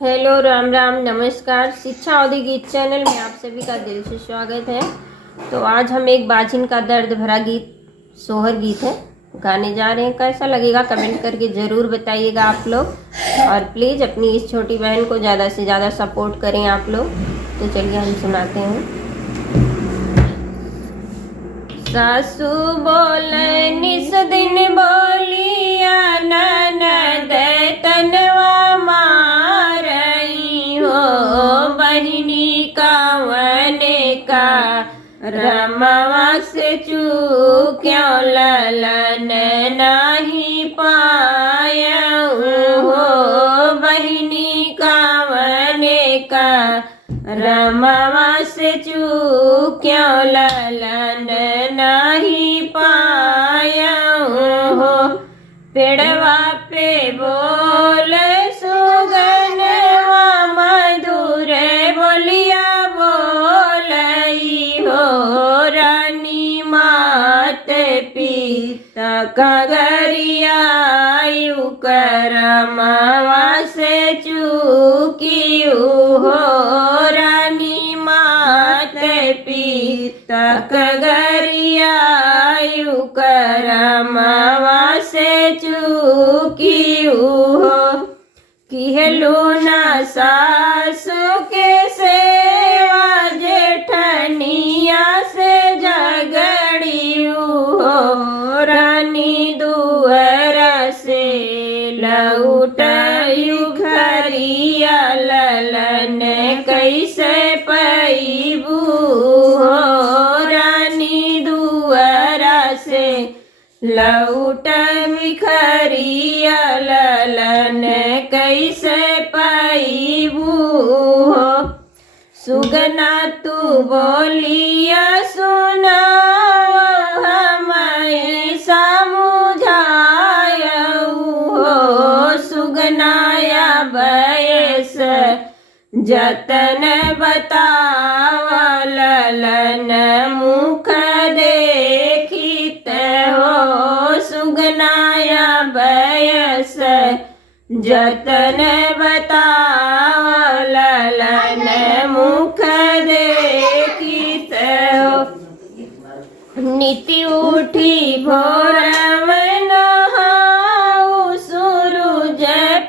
Hello, Ram Ram, नमस्कार। शिक्षा अवधि गीत चैनल में आप सभी का दिल से स्वागत है। तो आज हम एक बाजिन का दर्द भरा गीत, सोहर गीत है, गाने जा रहे हैं। कैसा लगेगा कमेंट करके ज़रूर बताइएगा आप लोग। और प्लीज़ अपनी इस छोटी बहन को ज़्यादा से ज़्यादा सपोर्ट करें आप लोग। तो चलिए हम सुनाते हैं। सासू बोले निस दिन बोलिया ननद तनवा मारई हो, बहिनी कावने का रमवा से चूक्यों ललन नहीं पायऊ हो, बहिनी कावने का रमवा से चूक्यों ललन नहीं पायऊ हो। पेड़वा पे बोल सुगनवा मधुर बोलिया बोलई हो, रानी मात पिता कगरियायु करमवा से चूकियू हो, रानी मात पिता कगरियायु करमवा से चूकियू हो। किहलू ना सासु के सेवा जेठनिया से झगड़ियू हो, रानी दुअरा से लौटयू घरिया ललन कैसे पैबू हो, रानी दुअरा से लौट बिखरिया ललन कैसे पैबू हो। सुगना तू बोलिया सुना हमें समुझायऊ हो, सुगनाया बयस जतन बताव ललन मुख देखित हो, सुगनाया बयस जतन बताव ललन मुख देखित हो। नीति उठी भोर नहाऊ सूरज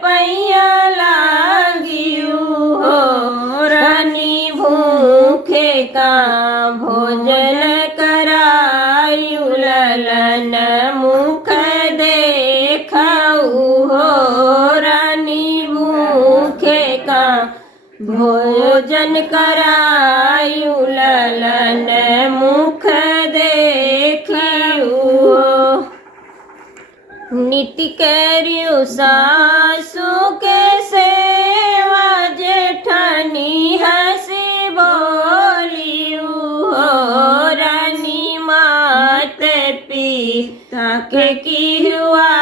पैया लागियू हो, रानी भूखे का भोजन करायू ललन मुख देखऊ हो, रानी भूखे का भोजन करायू ललन मुख देखियू हो। नीति करियू सासू के सेवा जेठनी हंसी बोलियू हो, रानी मात पिता के किहुआ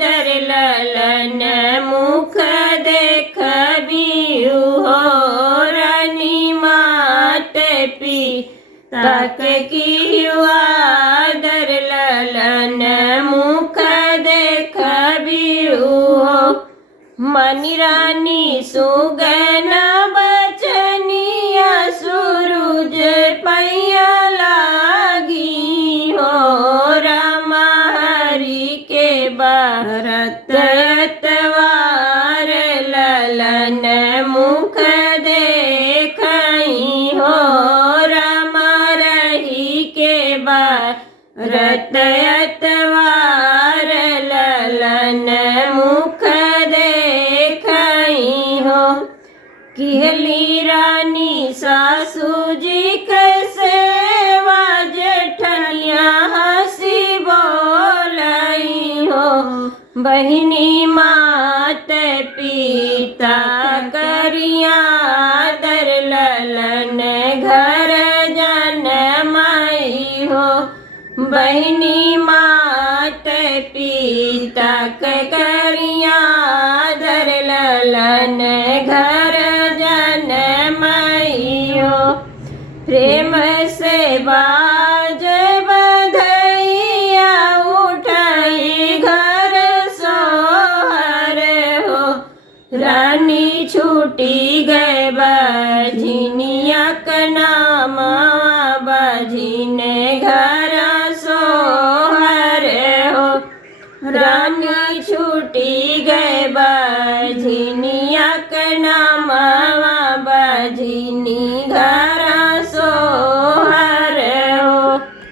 दर ललन मुख देखबियू हो, रानी मात पिता के किहुआ दर ललन मुख देखबियू हो। मनी रानी सुगना बचनिया सूरज पैया लागी हो, रामा हरि के भरत तवार ललन मुख देखई हो, रामा रही के भरत तवार ललन मुख देखई हो। किहली रानी सासू जी के सेवा जेठनिया हंसी बोलई हो, बहिनी मात पिता करिया दर ललन घर जनमई हो, बहिनी मात पिता करिया दर ललन घर जनमई हो। प्रेम से बाज बधैया उठाई घर सोहर हो, रानी छूटी गए बाझिनिया का नामा बाझिने घर सोहर हो। रानी छूटी गए बाझिनिया का नामा